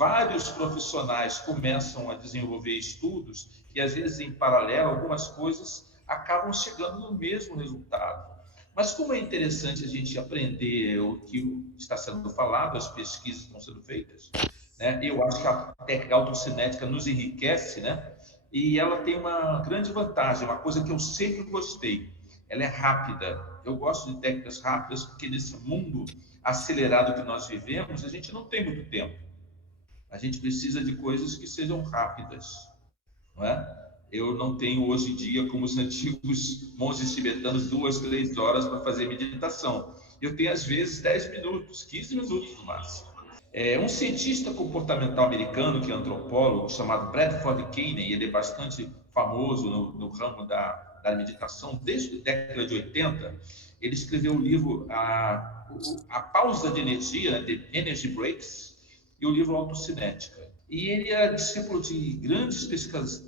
vários profissionais começam a desenvolver estudos e, às vezes, em paralelo, algumas coisas acabam chegando no mesmo resultado. Mas como é interessante a gente aprender o que está sendo falado, as pesquisas que estão sendo feitas, né? Eu acho que a técnica autocinética nos enriquece, né? E ela tem uma grande vantagem, uma coisa que eu sempre gostei. Ela é rápida. Eu gosto de técnicas rápidas porque nesse mundo acelerado que nós vivemos, a gente não tem muito tempo. A gente precisa de coisas que sejam rápidas, não é? Eu não tenho hoje em dia, como os antigos monges tibetanos, 2, 3 horas para fazer meditação. Eu tenho, às vezes, 10 minutos, 15 minutos no máximo. Um cientista comportamental americano, que é antropólogo, chamado Bradford Keeney, ele é bastante famoso no ramo da meditação, desde a década de 80, ele escreveu o livro A Pausa de Energia, né, The Energy Breaks, e o livro Autocinética. E ele é discípulo de grandes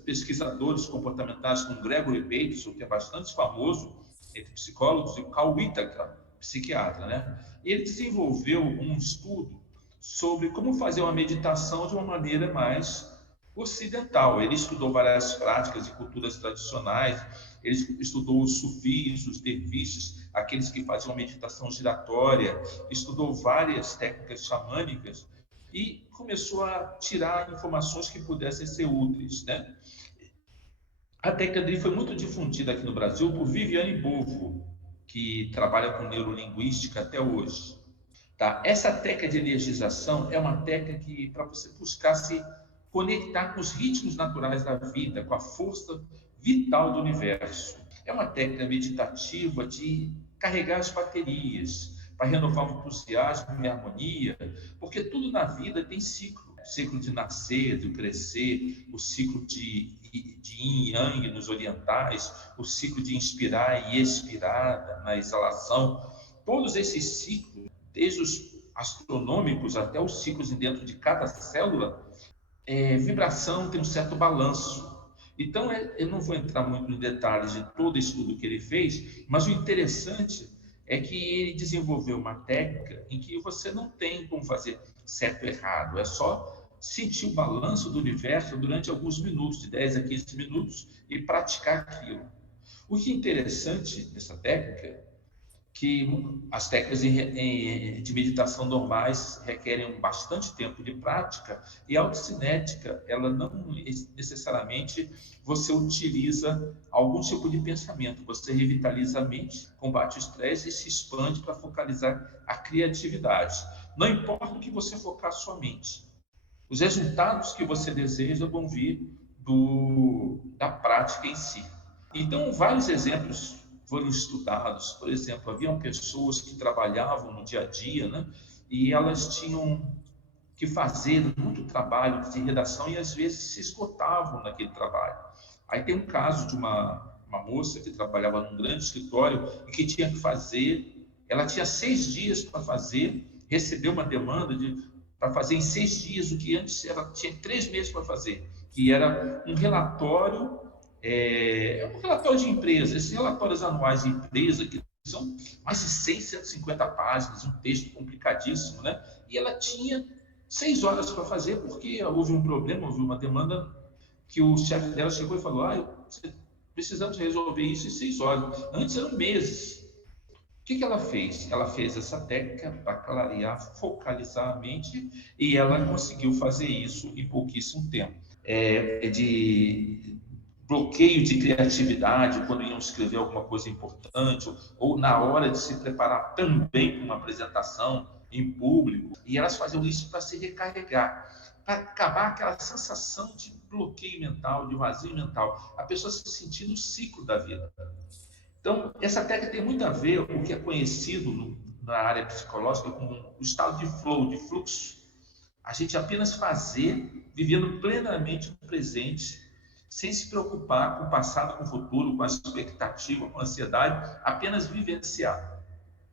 pesquisadores comportamentais, como Gregory Bateson, que é bastante famoso entre psicólogos, e Carl Whittaker, psiquiatra, né? E ele desenvolveu um estudo sobre como fazer uma meditação de uma maneira mais ocidental. Ele estudou várias práticas e culturas tradicionais, ele estudou os sufis, os derviches, aqueles que faziam meditação giratória, estudou várias técnicas xamânicas e começou a tirar informações que pudessem ser úteis, né? A técnica dele foi muito difundida aqui no Brasil por Viviane Bovo, que trabalha com neurolinguística até hoje. Tá? Essa técnica de energização é uma técnica que, para você buscar se conectar com os ritmos naturais da vida, com a força vital do universo. É uma técnica meditativa de carregar as baterias, para renovar o entusiasmo e a harmonia, porque tudo na vida tem ciclo. O ciclo de nascer, de crescer, o ciclo de yin e yang nos orientais, o ciclo de inspirar e expirar na exalação. Todos esses ciclos, desde os astronômicos até os ciclos dentro de cada célula, vibração tem um certo balanço. Então, eu não vou entrar muito em detalhes de todo estudo que ele fez, mas o interessante é que ele desenvolveu uma técnica em que você não tem como fazer certo ou errado, é só sentir o balanço do universo durante alguns minutos, de 10 a 15 minutos, e praticar aquilo. O que é interessante nessa técnica que as técnicas de meditação normais requerem bastante tempo de prática, e a autocinética, ela não necessariamente você utiliza algum tipo de pensamento, você revitaliza a mente, combate o estresse e se expande para focalizar a criatividade. Não importa o que você focar a sua mente, os resultados que você deseja vão vir da prática em si. Então, vários exemplos foram estudados. Por exemplo, haviam pessoas que trabalhavam no dia a dia, né? E elas tinham que fazer muito trabalho de redação e às vezes se esgotavam naquele trabalho. Aí tem um caso de uma moça que trabalhava num grande escritório e que tinha que fazer, ela tinha 6 dias para fazer, recebeu uma demanda para fazer em 6 dias o que antes ela tinha 3 meses para fazer, que era um relatório de empresa, esses relatórios anuais de empresa, que são mais de 650 páginas, um texto complicadíssimo, né? E ela tinha 6 horas para fazer, porque houve um problema, houve uma demanda que o chefe dela chegou e falou: precisamos resolver isso em 6 horas. Antes eram meses. O que ela fez? Ela fez essa técnica para clarear, focalizar a mente, e ela conseguiu fazer isso em pouquíssimo tempo. De bloqueio de criatividade quando iam escrever alguma coisa importante, ou na hora de se preparar também para uma apresentação em público, e elas faziam isso para se recarregar, para acabar aquela sensação de bloqueio mental, de vazio mental, a pessoa se sentir no ciclo da vida. Então, essa técnica tem muito a ver com o que é conhecido na área psicológica como o estado de flow, de fluxo. A gente apenas fazer, vivendo plenamente o presente, sem se preocupar com o passado, com o futuro, com a expectativa, com a ansiedade, apenas vivenciar.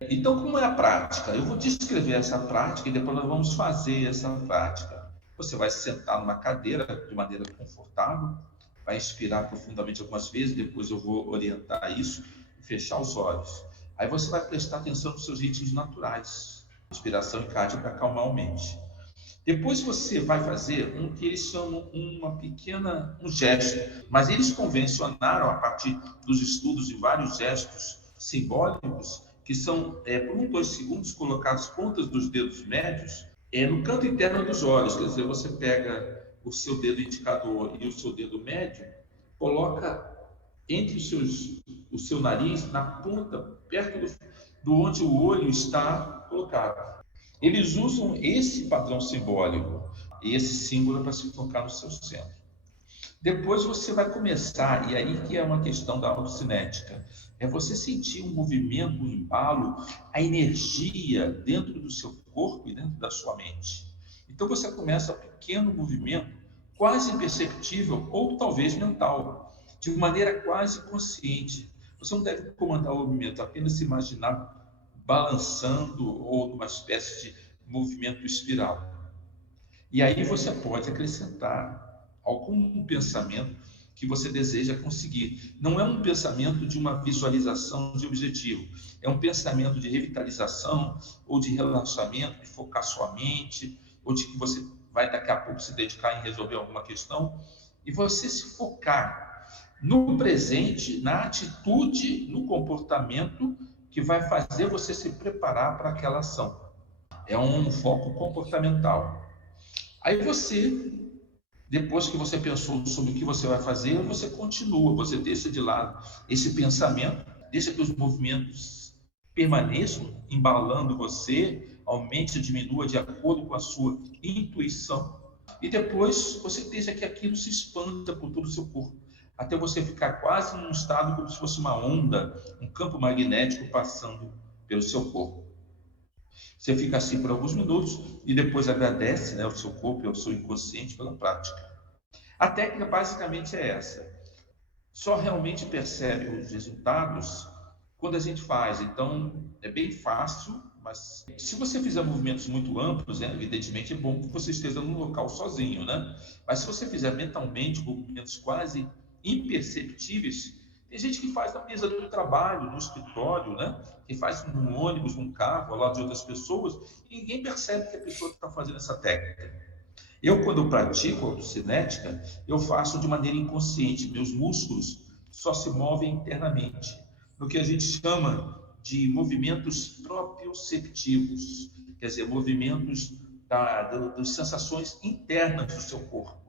Então, como é a prática? Eu vou descrever essa prática e depois nós vamos fazer essa prática. Você vai se sentar numa cadeira de maneira confortável, vai inspirar profundamente algumas vezes, depois eu vou orientar isso, e fechar os olhos. Aí você vai prestar atenção nos seus ritmos naturais, respiração e cardio para acalmar a mente. Depois você vai fazer um que eles chamam um gesto, mas eles convencionaram a partir dos estudos de vários gestos simbólicos, que são, por 1, 2 segundos, colocar as pontas dos dedos médios no canto interno dos olhos. Quer dizer, você pega o seu dedo indicador e o seu dedo médio, coloca entre o seu nariz, na ponta, perto do onde o olho está colocado. Eles usam esse padrão simbólico, esse símbolo para se focar no seu centro. Depois você vai começar, e aí que é uma questão da autocinética, é você sentir um movimento, um embalo, a energia dentro do seu corpo e dentro da sua mente. Então você começa um pequeno movimento, quase imperceptível ou talvez mental, de maneira quase consciente. Você não deve comandar o movimento, apenas se imaginar balançando ou numa espécie de movimento espiral. E aí você pode acrescentar algum pensamento que você deseja conseguir. Não é um pensamento de uma visualização de objetivo, é um pensamento de revitalização ou de relaxamento, de focar sua mente, ou de que você vai daqui a pouco se dedicar em resolver alguma questão, e você se focar no presente, na atitude, no comportamento que vai fazer você se preparar para aquela ação. É um foco comportamental. Aí você, depois que você pensou sobre o que você vai fazer, você continua, você deixa de lado esse pensamento, deixa que os movimentos permaneçam embalando você, aumente ou diminua de acordo com a sua intuição, e depois você deixa que aquilo se expanda por todo o seu corpo, até você ficar quase num estado como se fosse uma onda, um campo magnético passando pelo seu corpo. Você fica assim por alguns minutos e depois agradece, né, ao seu corpo e ao seu inconsciente pela prática. A técnica basicamente é essa. Só realmente percebe os resultados quando a gente faz. Então, é bem fácil, mas se você fizer movimentos muito amplos, né, evidentemente é bom que você esteja num local sozinho, né? Mas se você fizer mentalmente movimentos quase imperceptíveis, tem gente que faz na mesa do trabalho, no escritório, né? Que faz num ônibus, num carro, ao lado de outras pessoas, e ninguém percebe que a pessoa está fazendo essa técnica. Eu, quando pratico autocinética, eu faço de maneira inconsciente. Meus músculos só se movem internamente, no que a gente chama de movimentos proprioceptivos, quer dizer, movimentos das sensações internas do seu corpo.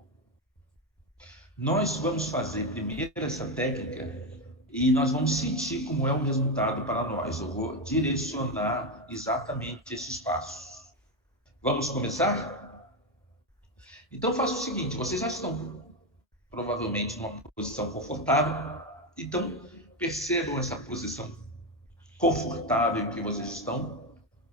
Nós vamos fazer primeiro essa técnica e nós vamos sentir como é o resultado para nós. Eu vou direcionar exatamente esses passos. Vamos começar? Então faça o seguinte, vocês já estão provavelmente numa posição confortável, então percebam essa posição confortável que vocês estão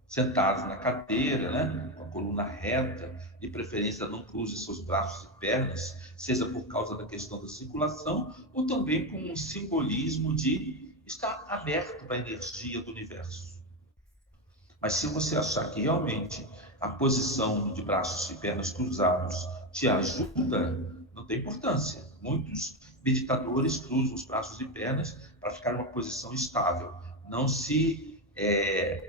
sentados na cadeira, né? Com a coluna reta, de preferência não cruze seus braços e pernas, seja por causa da questão da circulação ou também com um simbolismo de estar aberto para a energia do universo. Mas se você achar que realmente a posição de braços e pernas cruzados te ajuda, não tem importância. Muitos meditadores cruzam os braços e pernas para ficar em uma posição estável. Não se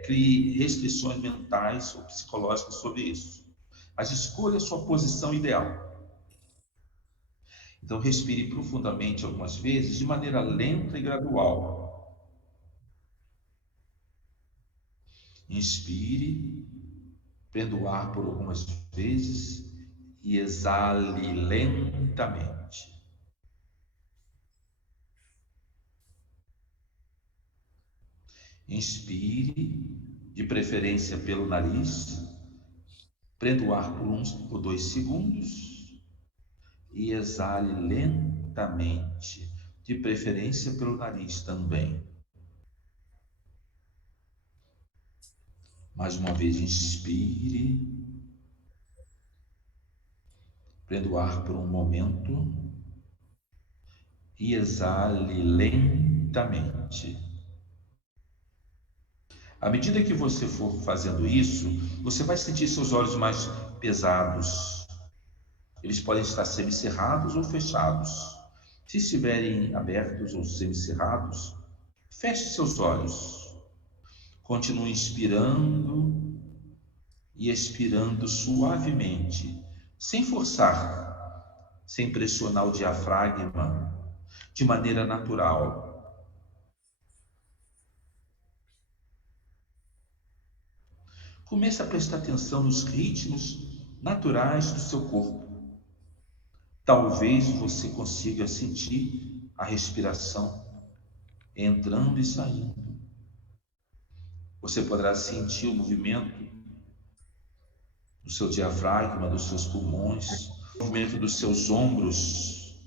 crie restrições mentais ou psicológicas sobre isso. Mas escolha a sua posição ideal. Então, respire profundamente algumas vezes, de maneira lenta e gradual. Inspire, prenda o ar por algumas vezes e exale lentamente. Inspire, de preferência pelo nariz, prenda o ar por 2 segundos e exale lentamente, de preferência pelo nariz também. Mais uma vez, inspire, prenda o ar por um momento e exale lentamente. À medida que você for fazendo isso, você vai sentir seus olhos mais pesados. Eles podem estar semicerrados ou fechados. Se estiverem abertos ou semicerrados, feche seus olhos. Continue inspirando e expirando suavemente, sem forçar, sem pressionar o diafragma, de maneira natural. Comece a prestar atenção nos ritmos naturais do seu corpo. Talvez você consiga sentir a respiração entrando e saindo. Você poderá sentir o movimento do seu diafragma, dos seus pulmões, o movimento dos seus ombros.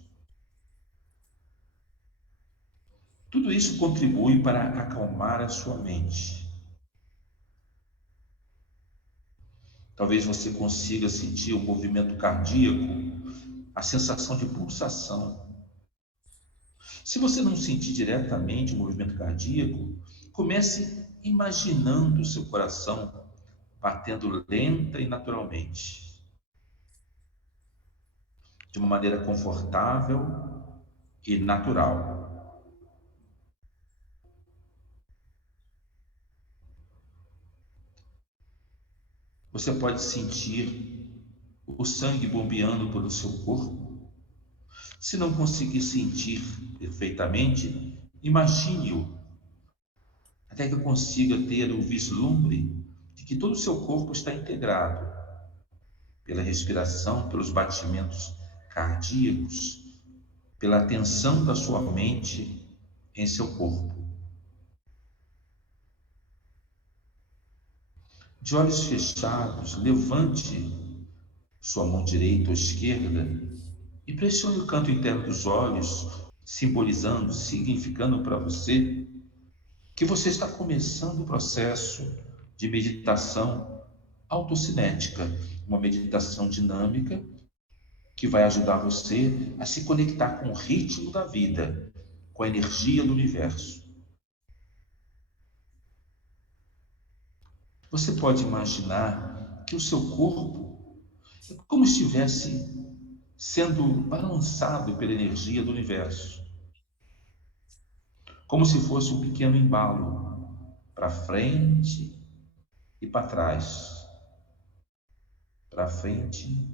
Tudo isso contribui para acalmar a sua mente. Talvez você consiga sentir o movimento cardíaco, a sensação de pulsação. Se você não sentir diretamente o movimento cardíaco, comece imaginando o seu coração batendo lenta e naturalmente, de uma maneira confortável e natural. Você pode sentir o sangue bombeando pelo seu corpo. Se não conseguir sentir perfeitamente, imagine-o, até que consiga ter o vislumbre de que todo o seu corpo está integrado pela respiração, pelos batimentos cardíacos, pela atenção da sua mente em seu corpo. De olhos fechados, levante sua mão direita ou esquerda e pressione o canto interno dos olhos, simbolizando, significando para você que você está começando o processo de meditação autocinética, uma meditação dinâmica que vai ajudar você a se conectar com o ritmo da vida, com a energia do universo. Você pode imaginar que o seu corpo é como se estivesse sendo balançado pela energia do universo, como se fosse um pequeno embalo para frente e para trás, para frente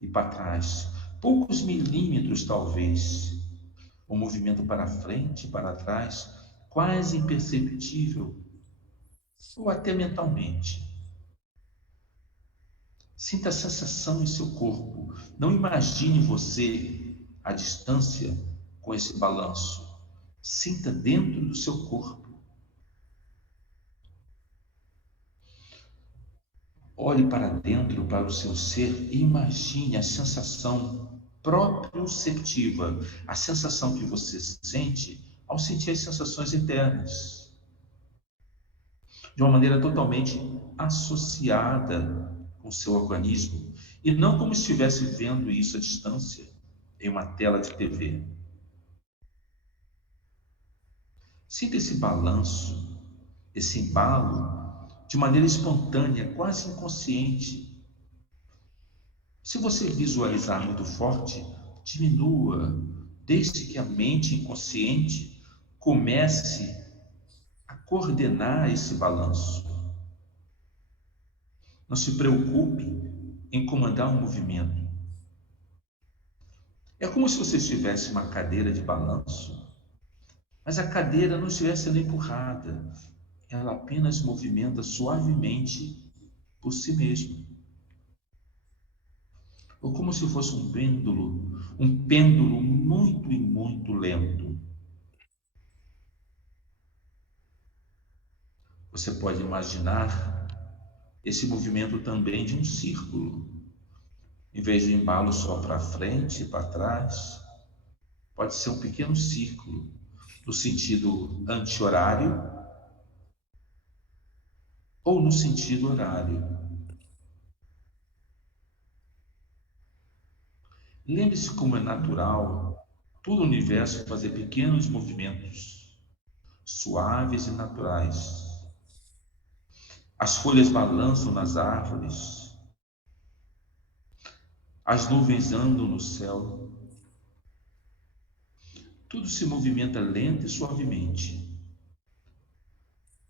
e para trás, poucos milímetros talvez, um movimento para frente e para trás, quase imperceptível, ou até mentalmente. Sinta a sensação em seu corpo. Não imagine você à distância com esse balanço. Sinta dentro do seu corpo. Olhe para dentro, para o seu ser e imagine a sensação proprioceptiva, a sensação que você sente ao sentir as sensações internas, de uma maneira totalmente associada com o seu organismo, e não como se estivesse vendo isso à distância, em uma tela de TV. Sinta esse balanço, esse embalo, de maneira espontânea, quase inconsciente. Se você visualizar muito forte, diminua, deixe que a mente inconsciente comece a coordenar esse balanço. Não se preocupe em comandar o movimento. É como se você tivesse uma cadeira de balanço, mas a cadeira não estivesse sendo empurrada, ela apenas movimenta suavemente por si mesma. Ou como se fosse um pêndulo muito e muito lento. Você pode imaginar esse movimento também de um círculo. Em vez de embalo só para frente e para trás, pode ser um pequeno círculo, no sentido anti-horário ou no sentido horário. Lembre-se como é natural todo o universo fazer pequenos movimentos, suaves e naturais. As folhas balançam nas árvores, as nuvens andam no céu. Tudo se movimenta lento e suavemente.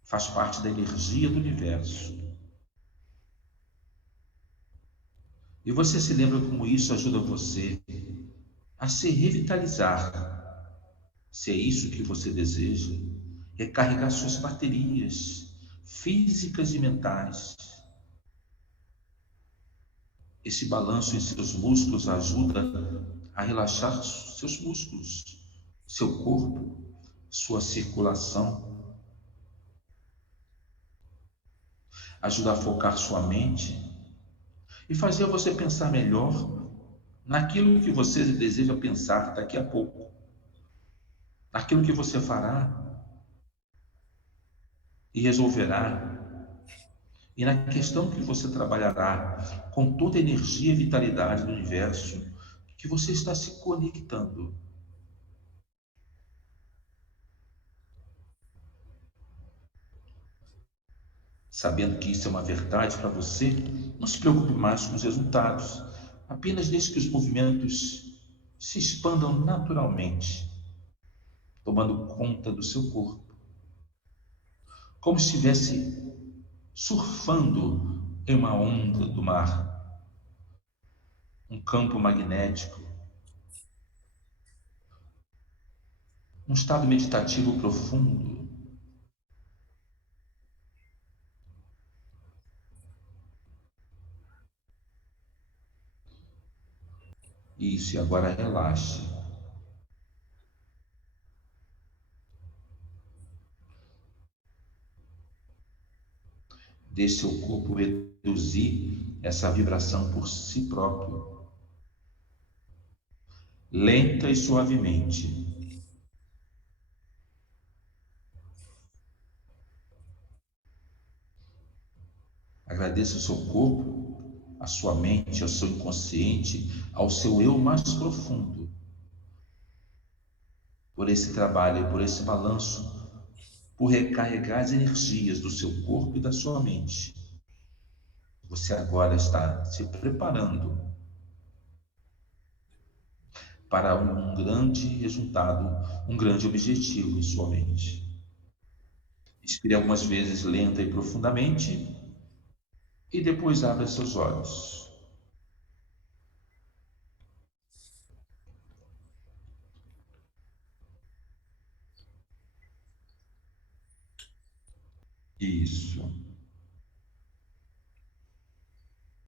Faz parte da energia do universo. E você se lembra como isso ajuda você a se revitalizar, se é isso que você deseja, recarregar suas baterias físicas e mentais. Esse balanço em seus músculos ajuda a relaxar seus músculos, seu corpo, sua circulação, ajuda a focar sua mente e fazer você pensar melhor naquilo que você deseja pensar daqui a pouco, naquilo que você fará e resolverá, e na questão que você trabalhará com toda a energia e vitalidade do universo que você está se conectando. Sabendo que isso é uma verdade para você, não se preocupe mais com os resultados, apenas deixe que os movimentos se expandam naturalmente, tomando conta do seu corpo, como se estivesse surfando em uma onda do mar, um campo magnético, um estado meditativo profundo. Isso, e agora relaxe. Deixe seu corpo reduzir essa vibração por si próprio, lenta e suavemente. Agradeça o seu corpo, a sua mente, ao seu inconsciente, ao seu eu mais profundo, por esse trabalho, por esse balanço, por recarregar as energias do seu corpo e da sua mente. Você agora está se preparando para um grande resultado, um grande objetivo em sua mente. Inspire algumas vezes lenta e profundamente e depois abra seus olhos. Isso.